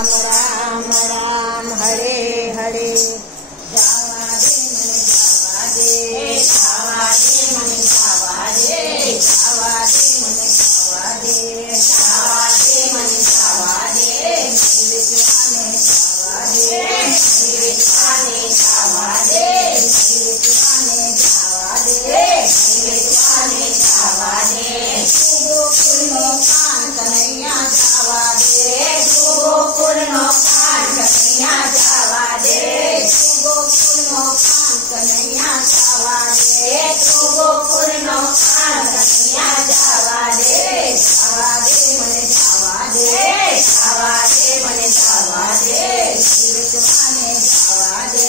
राम राम राम हरे हरे। जावा दे मन जावा दे, जावा दे मन जावा दे, जावा दे मन जावा दे, जावा दे मन जावा दे, विद्वाने जावा दे, विद्वाने जावा दे, विद्वाने जावा दे, विद्वाने जावा दे। गोकुल नो खान कन्हैया जावा दे, गोकुल नो खान कन्हैया जावा दे, गोकुल नो खान कन्हैया जावा दे, गोकुल नो खान कन्हैया जावा दे। जावा दे मन जावा दे, जावा दे मन जावा दे, विद्वाने जावा दे,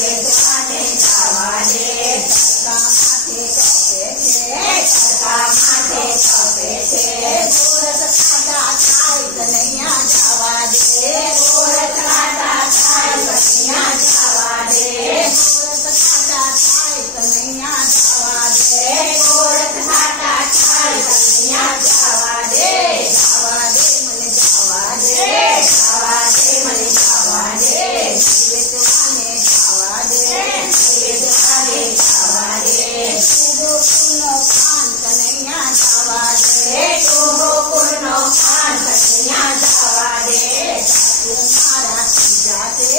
विद्वाने जावा दे। चरका माथे चौपे थे, चरका माथे चौपे थे, गोरख खाता खाए कन्हैया जावा दे, गोरख खाता खाए कन्हैया जावा दे, गोरख खाता खाए कन्हैया जावा दे, गोरख खाता खाए कन्हैया जावा दे। जावा दे मन जावा दे, जावा दे मन जावा दे, विद्वाने जावा दे, विद्वाने जावा दे। गोकुल नो खान कन्हैया जावा दे, गोकुल नो खान कन्हैया जावा दे। साधु महाराज की जाते,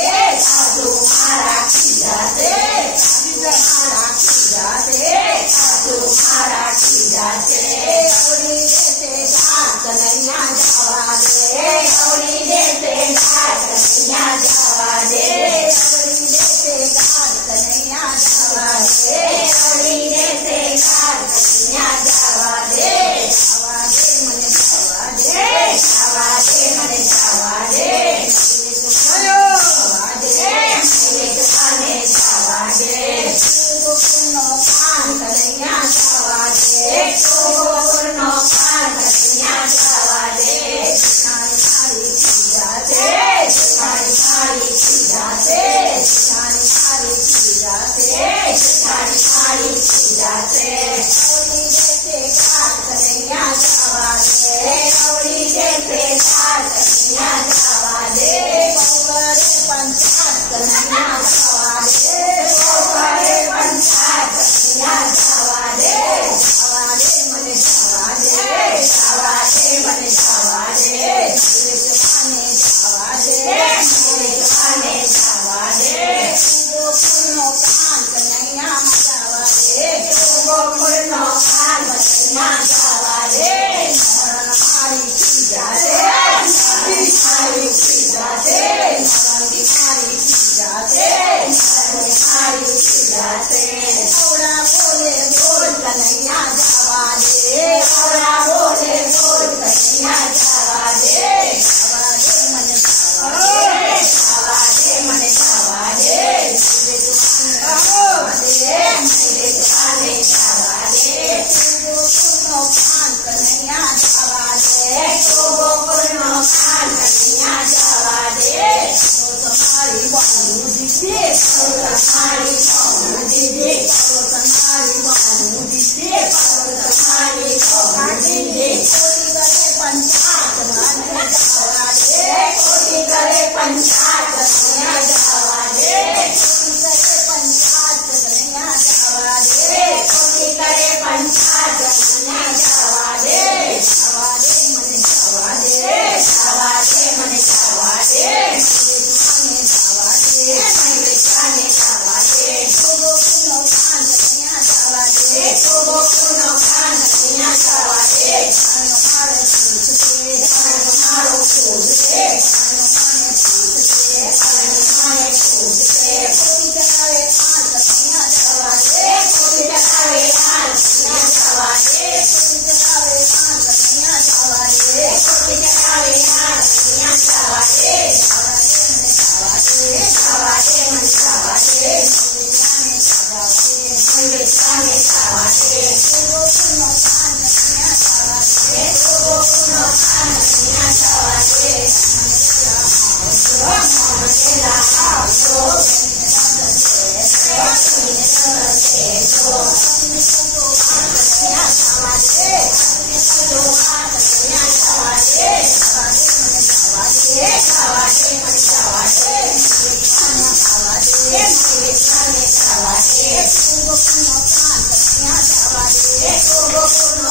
साधु महाराज की जाते, साधु महाराज की जाते, साधु महाराज की जाते। गौरी जैसे घाट कन्हैया जावा दे, गौरी जैसे घाट कन्हैया जावा दे, गौरी जैसे घाट कन्हैया जावा दे, गौरी जैसे घाट कन्हैया जावा दे। जावा दे मन जावा दे, जावा दे मन जावा दे, जावा दे, विद्वाने जावा दे। गोकुल नो खान कन्हैया जावा दे, गोकुल नो खान कन्हैया जावा दे। सिखानी मारी की जाते, सिखानी मारी की जाते, सिखानी मारी की जाते, सिखानी मारी की जाते। गौरी जैसे घाट कन्हैया जावा दे, गौरी जैसे घाट कन्हैया जावा दे। गौरे पंचायत कन्हैया जावा दे, गौरे पंचायत कन्हैया जावा दे। जावा दे मन जावा दे, जावा दे मन जावा दे, विद्वाने जावा दे, विद्वाने जावा दे। गोकुल नो खान कन्हैया जावा दे, गोकुल नो खान कन्हैया जावा दे। शरण मारी की जाते, शरण मारी की जाते, शरण मारी की जाते, शरण मारी की जाते। औरा बोले बोल कन्हैया जावा दे, औरा बोले बोल कन्हैया जावा दे। जावा दे मन जावा दे, जावा दे मन जावा दे, विद्वाने जावा दे, विद्वाने जावा दे। गोकुल नो खान कन्हैया जावा दे, गोकुल नो खान कन्हैया जावा दे। तुम्हारी बाबू दीजिए, तुम्हारी बाबू दीजिए, तुम्हारी बाबू दीजिए, तुम्हारी बाबू दीजिए। कोटी करे पंचायत कन्हैया जावा दे, कोटी करे पंचायत कन्हैया जावा दे, कोटी करे पंचायत कन्हैया जावा दे, कोटी करे पंचायत कन्हैया जावा दे। जावा दे मन जावा दे, जावा दे मन जावा दे, विद्वाने जावा दे, विद्वाने जावा दे। गोकुल नो खान कन्हैया जावा दे, गोकुल नो खान कन्हैया जावा दे। शरण मारो पूछ के, शरण मारो पूछ के, शरण माने पूछ के, शरण माने पूछ के। कोटी चढ़ावे हाथ कन्हैया जावा दे, कोटी चढ़ावे हाथ कन्हैया जावा दे, कोटी चढ़ावे हाथ कन्हैया जावा दे, कोटी चढ़ावे हाथ कन्हैया जावा दे। जावा दे मन जावा दे, जावा दे मन जावा दे, विद्वाने जावा दे, विद्वाने जावा दे। गोकुल नो खान कन्हैया जावा दे, गोकुल नो खान कन्हैया जावा दे। मेरा आओ कन्हैया जावा दे, Go,